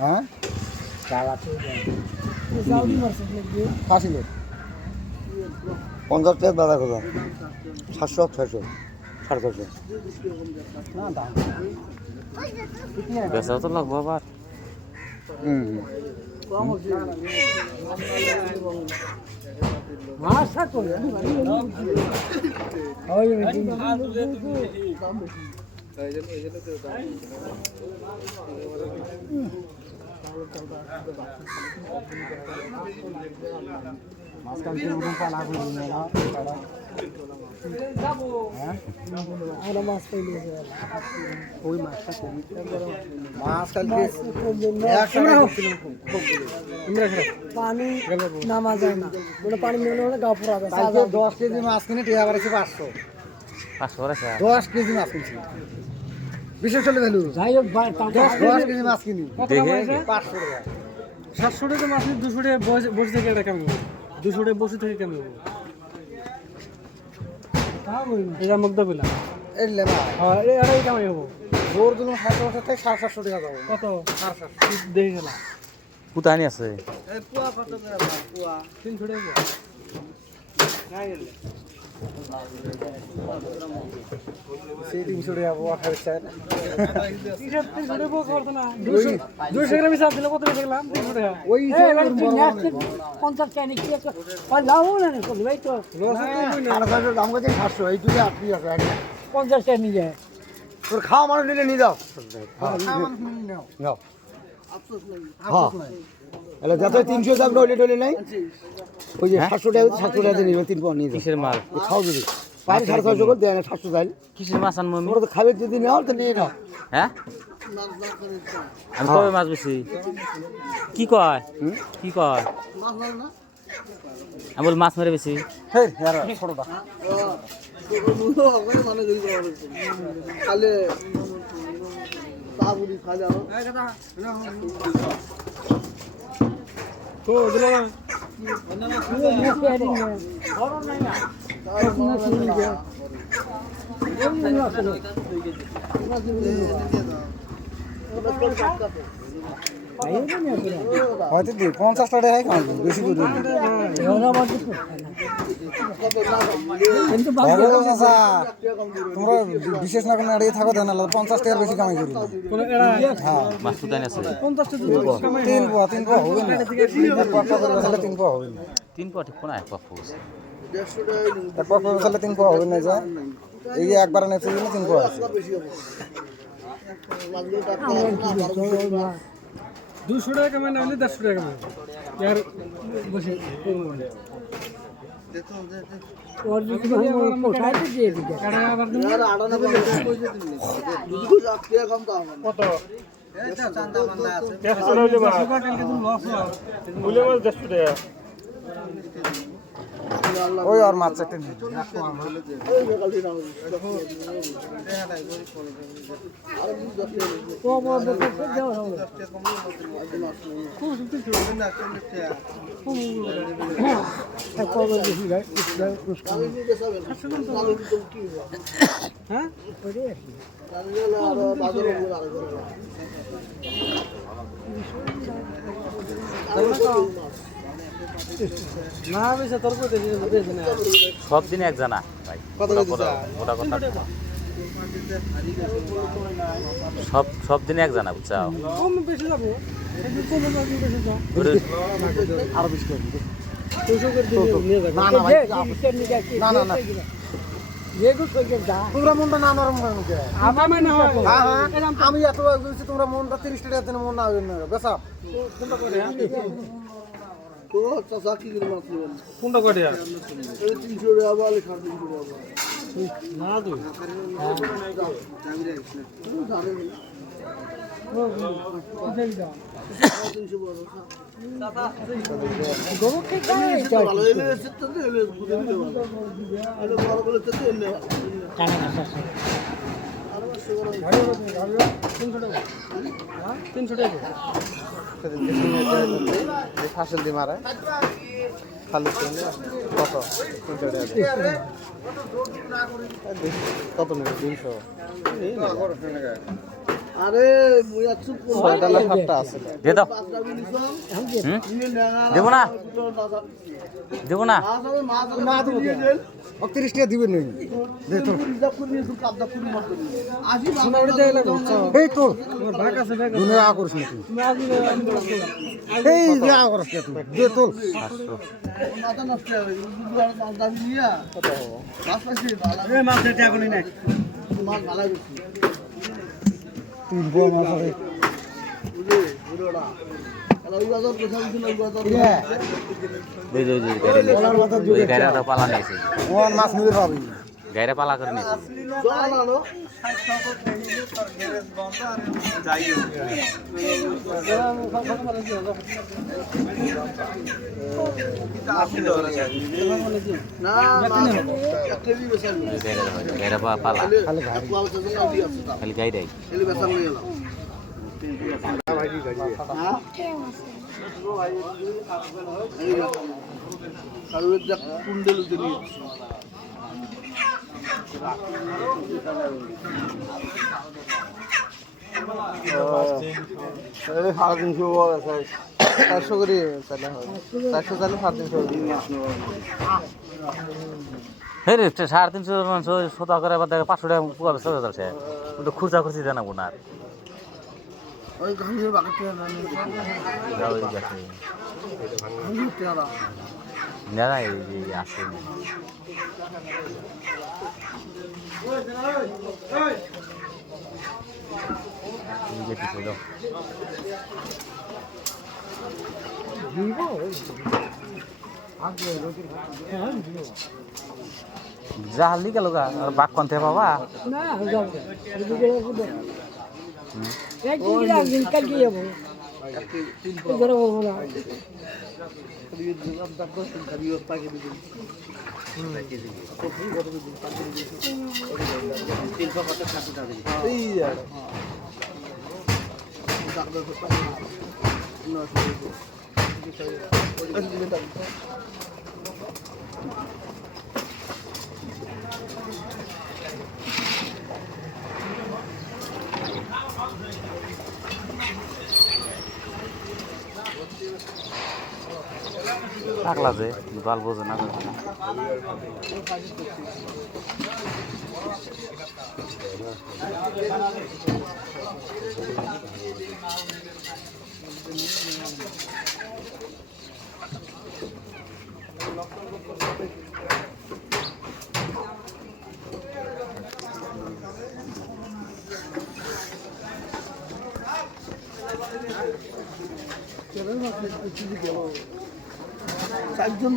হ্যাঁ খাসিলে 50 টাকা দাদা কথা 700 600 750 না দাম বেচা তো লাগবো আবার পানি নামা যায় না পানি মেলে হলে গা পুরা 10 কেজি মাছ কিনে টিয়া বাড়াইছে 500 10 কেজি মাছ কিনছি বিশেষ চলে ভ্যালু যাই হোক 10 কেজি মাছ কিনি 500 টাকা 700 টাকা মাছ 200 টাকা বসে থেকে এটা কেমন 200 টাকা বসে থেকে কেমন এটা মুগ্ধ পেলাম এই লেবা হ্যাঁ এটাই কামাই হবো ভোর দিন 700 থেকে 750 টাকা যাবো কত 750 দেখে গেলাম কুতানি আছে এই পুয়া কত টাকা পুয়া 300 টাকা সেই 300 টাকা পুয়া খাবে চাই না 300 টাকা বস করতে না 200 গ্রাম হিসাব দিলে কত টাকা গেলাম 300 টাকা ওই এবার 50 টাকা নিয়ে কি লাভ না না চলবে ভাই তো দাম কত 700 এই তুই আপনি আছে 50 টাকা নিয়ে যায় তোর খাওয়া মানুষ নিলে নিয়ে যাও নাও হ্যাঁ এলে যত 300 দাম ডলে ডলে নাই ওই যে 700 টাকা দিয়ে নিবে 3 পাউন্ড নিয়ে যাও কিসের মাল খাও যদি বাইরে 650 করে দেয় না 700 চাইলে কিসের মাছ আনবো আমি তোমরা তো খাবে যদি নাও তো নিয়ে নাও হ্যাঁ আমি কবে মাছ বেশি কি কয় কি কয় আমি বল মাছ মেরে বেশি হেই यार ছোট দা খালে সাবুরি খালে তো দিলা হয়তো 50 টাকা খাই বেশি করে কিন্তু তোমরা বিশেষ না কোনো আড়িয়ে থাকো দেন 50 টাকার বেশি কামাই করি হ্যাঁ মাছ কুতানি আছে 50 টাকা কামাই 3 পোয়া হবে না পক্কা করে বসালে 3 পোয়া হবে না 3 পটি কোন এক পাপ হইছে পক্কা করে বসালে 3 পোয়া হবে না যা এই যে একবার নেছে 3 পোয়া আছে 200 টাকা কামাই না হলে 150 টাকা কামাই यार বসে और जो पोसाई तो দিয়ে দিবে কাটা আবার দিন আর আড়ানা করে দুধ রাখতে কম দাম কত এটা চান্দা বান্দা আছে 100 হইলে বা কালকে তুমি লস বলে মাছ 100 টাকা ওই আর মাছ চারটে নেই না বেশি তোর কত বেশি না সব দিন এক জানা ভাই ওটা কথা সব দিন এক জানা বুঝছাও কম বেশি যাবো কম বেশি যাও আরো 20 টাকা 200 করে নিয়ে যাবে না না ভাই না না না ये कुछ करके जा তোমরা মনটা না নরম করে মুখে আমার মানে হয় হ্যাঁ আমি এত বলছি তোমরা মনটা 30 টাকা দেন মন না হবে না বেসা কোনটা করে তো চাচা কি করে মাছ নেবেন কোনটা করে এই 300 টাকা বলে 350 টাকা না তুই ফাসল দিয়ে মারা খালি কত 300 টাকা কত নেবে 200 আরে মুই আছু ছয়টা না সাতটা আছে দিয়ে দাও দেবো না দেবো না না তো 30 টাকা দিবেন নাকি দে তোর এই তোর ভাগ আছে ভাগ দুনে আ করিস না তুই এই যে আ করিস না তুই দে তোর এ মাছ দিতে এখনই নাই তুই বউ মাছ হবে গাইরা পালা নিয়েছে ও মাছ নিবে পাবি গাইরা পালা করে নিয়েছে গাইরা পালা খালি গাইরাই কুন্ডেল নিয়ে সাড়ে 400 করে চালে হয় 400 চালে 350 হ্যাঁ রে 350 মাংস সোতা করে আবার 500 টাকা পুয়া বেচা যাচ্ছে ওটা খুচা খুচি দেনা বোনার ওই গাড়ির বাকি না না এই আছে জাহালি গেল গা আর বাক কোনতে বাবা না যাও একদিন কাল কি যাবো এগারো বলবো না টাকলা যে গাল বোঝে না চারজন